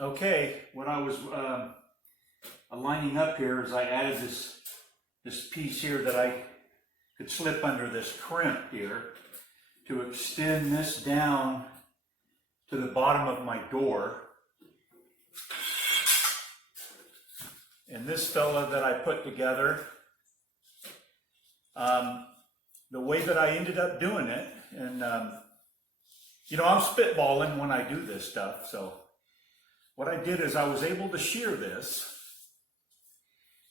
Okay, what I was lining up here is I added this piece here that I could slip under this crimp here to extend this down to the bottom of my door. And this fella that I put together, the way that I ended up doing it, and you know, I'm spitballing when I do this stuff, so what I did is I was able to shear this,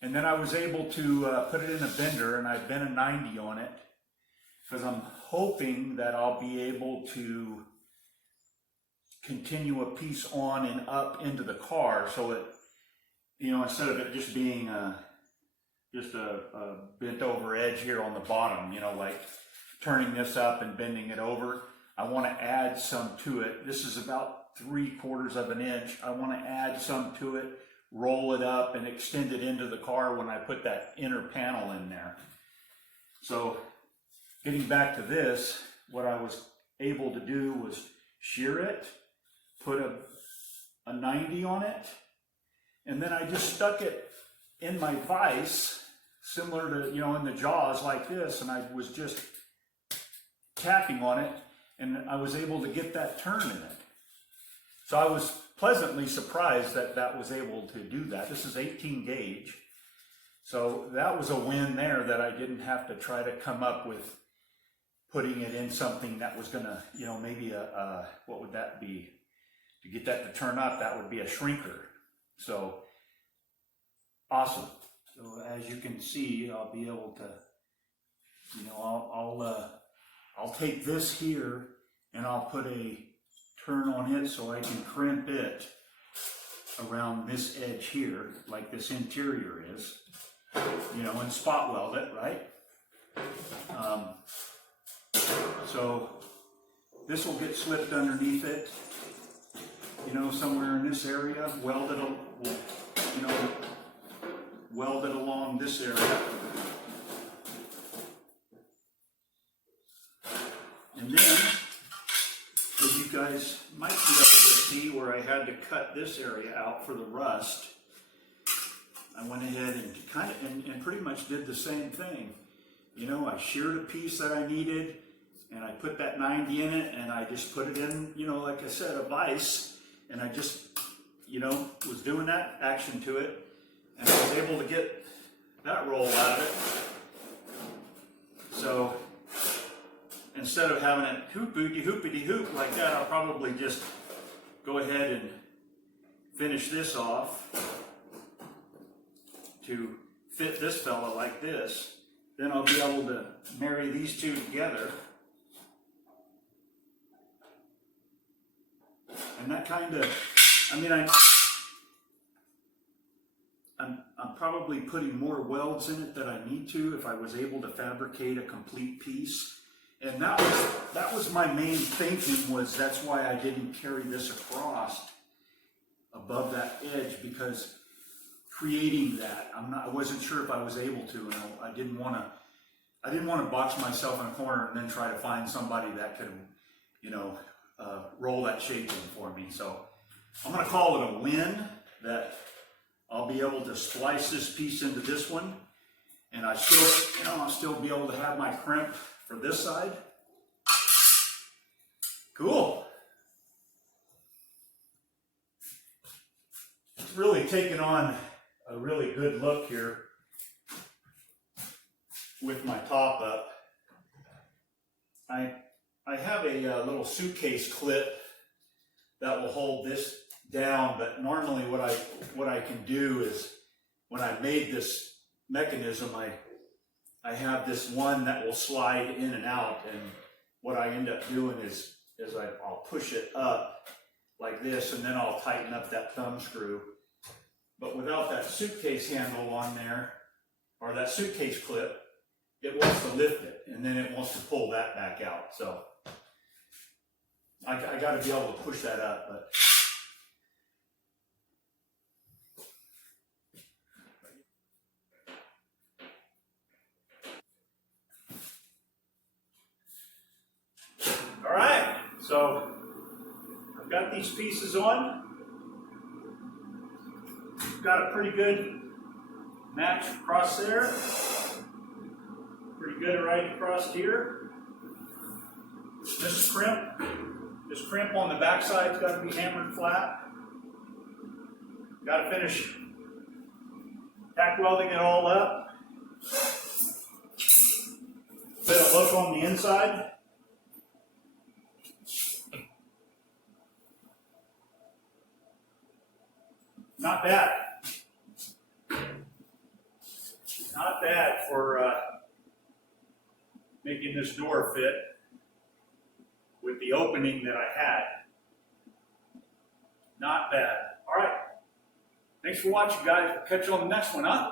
and then I was able to put it in a bender, and I bent a 90 on it, because I'm hoping that I'll be able to continue a piece on and up into the car, so it, you know, instead of it just being just a bent over edge here on the bottom, you know, like turning this up and bending it over, I want to add some to it. This is about 3/4 of an inch. I want to add some to it, roll it up, and extend it into the car when I put that inner panel in there. So getting back to this, what I was able to do was shear it, put a 90 on it, and then I just stuck it in my vise, similar to, you know, in the jaws like this, and I was just tapping on it, and I was able to get that turn in it. So I was pleasantly surprised that that was able to do that. This is 18 gauge. So that was a win there, that I didn't have to try to come up with putting it in something that was going to, you know, maybe what would that be? To get that to turn up, that would be a shrinker. So awesome. So as you can see, I'll be able to, you know, I'll take this here and I'll put a turn on it so I can crimp it around this edge here, like this interior is, you know, and spot weld it, right? So this will get slipped underneath it, you know, somewhere in this area, weld it, you know, weld it along this area. And then, as you guys might be able to see where I had to cut this area out for the rust, I went ahead and kind of, and pretty much did the same thing. You know, I sheared a piece that I needed, and I put that 90 in it, and I just put it in, you know, like I said, a vise, and I just, you know, was doing that action to it, and I was able to get that roll out of it. So instead of having it hoopity-hoop like that, I'll probably just go ahead and finish this off to fit this fella like this. Then I'll be able to marry these two together. And that kind of, I mean, I'm probably putting more welds in it than I need to if I was able to fabricate a complete piece. And that was my main thinking, was that's why I didn't carry this across above that edge, because creating that, I wasn't sure if I was able to, and I didn't want to box myself in a corner and then try to find somebody that could, you know, roll that shape in for me. So I'm going to call it a win that I'll be able to splice this piece into this one, and I still, you know, I'll still be able to have my crimp for this side. Cool. It's really taken on a really good look here with my top up. I have a little suitcase clip that will hold this down, but normally what I can do is, when I made this mechanism, I have this one that will slide in and out, and what I end up doing is I'll push it up like this, and then I'll tighten up that thumb screw. But without that suitcase handle on there, or that suitcase clip, it wants to lift it, and then it wants to pull that back out. So I got to be able to push that up, but all right. So got these pieces on. Got a pretty good match across there. Pretty good right across here. This crimp on the backside has got to be hammered flat. Got to finish tack welding it all up. Bit of look on the inside. Not bad. Not bad for making this door fit with the opening that I had. Not bad. All right. Thanks for watching, guys. Catch you on the next one, huh?